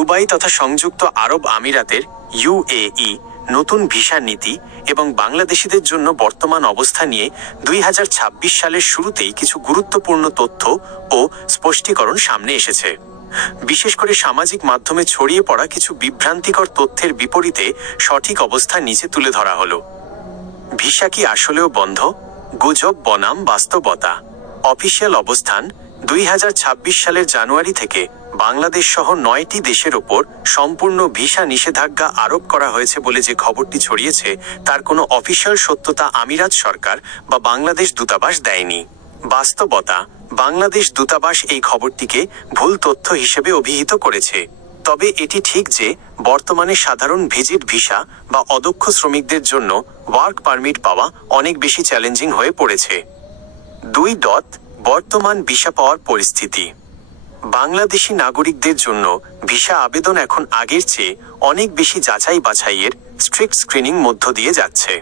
Dubai তথা সংযুক্ত আরব আমিরাতের ইউএই নতুন ভিসা নীতি এবং বাংলাদেশিদের জন্য বর্তমান অবস্থা নিয়ে 2026 সালের শুরুতেই কিছু গুরুত্বপূর্ণ তথ্য ও স্পষ্টীকরণ সামনে এসেছে। বিশেষ করে সামাজিক মাধ্যমে ছড়িয়ে পড়া কিছু বিভ্রান্তিকর তথ্যের বিপরীতে সঠিক অবস্থা নিচে তুলে ধরা হলো। ভিসা কি আসলেও বন্ধ? গুজব বনাম বাস্তবতা। অফিসিয়াল অবস্থান 2026 সালের জানুয়ারি থেকে বাংলাদেশ সহ 9টি দেশের ওপর সম্পূর্ণ ভিসা নিষেধাজ্ঞা আরোপ করা হয়েছে বলে যে খবরটি ছড়িয়েছে তার কোনো অফিসিয়াল সত্যতা আমিরাত সরকার বা বাংলাদেশ দূতাবাস দেয়নি। বাস্তবতা, বাংলাদেশ দূতাবাস এই খবরটিকে ভুল তথ্য হিসেবে অভিহিত করেছে। তবে এটি ঠিক যে বর্তমানে সাধারণ ভিজিট ভিসা বা অদক্ষ শ্রমিকদের জন্য ওয়ার্ক পারমিট পাওয়া অনেক বেশি চ্যালেঞ্জিং হয়ে পড়েছে। 2. বর্তমান ভিসা পাওয়ার পরিস্থিতি। বাংলাদেশি নাগরিকদের জন্য ভিসা আবেদন এখন আগের চেয়ে অনেক বেশি যাচাই বাছাইয়ের স্ট্রিক্ট স্ক্রিনিং মধ্য দিয়ে যাচ্ছে।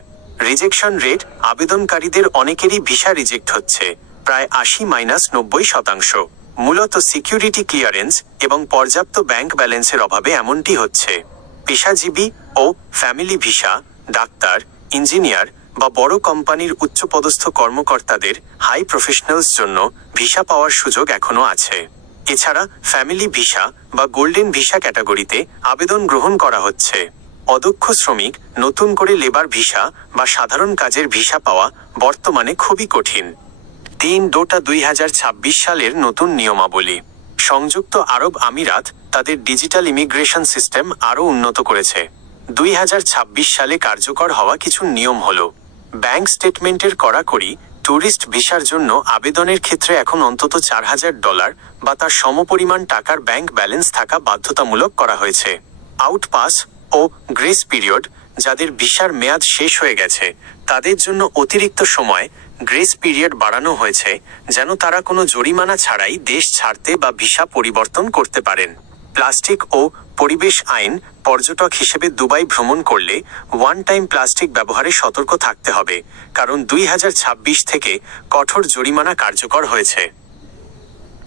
রিজেকশন রেট, আবেদনকারীদের অনেকেরই ভিসা রিজেক্ট হচ্ছে, প্রায় 80-90%। মূলত সিকিউরিটি ক্লিয়ারেন্স এবং পর্যাপ্ত ব্যাংক ব্যালেন্সের অভাবে এমনটি হচ্ছে। পেশাজীবী ও ফ্যামিলি ভিসা, ডাক্তার, ইঞ্জিনিয়ার বা বড় কোম্পানির উচ্চপদস্থ কর্মকর্তাদের হাই প্রফেশনালস জন্য ভিসা পাওয়ার সুযোগ এখনও আছে। এছাড়া ফ্যামিলি ভিসা বা গোল্ডেন ভিসা ক্যাটাগরিতে আবেদন গ্রহণ করা হচ্ছে। অদক্ষ শ্রমিক, নতুন করে লেবার ভিসা বা সাধারণ কাজের ভিসা পাওয়া বর্তমানে খুবই কঠিন। 3. 2026 সালের নতুন নিয়মাবলী। সংযুক্ত আরব আমিরাত তাদের ডিজিটাল ইমিগ্রেশন সিস্টেম আরও উন্নত করেছে। 2026 সালে কার্যকর হওয়া কিছু নিয়ম হল: ব্যাংক স্টেটমেন্টের কড়াকড়ি, ট্যুরিস্ট ভিসার জন্য আবেদনের ক্ষেত্রে এখন অন্তত $4,000 বা তার সমপরিমাণ টাকার ব্যাংক ব্যালেন্স থাকা বাধ্যতামূলক করা হয়েছে। আউটপাস ও গ্রেস পিরিয়ড, যাদের ভিসার মেয়াদ শেষ হয়ে গেছে তাদের জন্য অতিরিক্ত সময় গ্রেস পিরিয়ড বাড়ানো হয়েছে যেন তারা কোনো জরিমানা ছাড়াই দেশ ছাড়তে বা ভিসা পরিবর্তন করতে পারেন। প্লাস্টিক ও পরিবেশ আইন, পর্যটক হিসেবে দুবাই ভ্রমণ করলে ওয়ান টাইম প্লাস্টিক ব্যবহারে সতর্ক থাকতে হবে, কারণ 2026 থেকে কঠোর জরিমানা কার্যকর হয়েছে।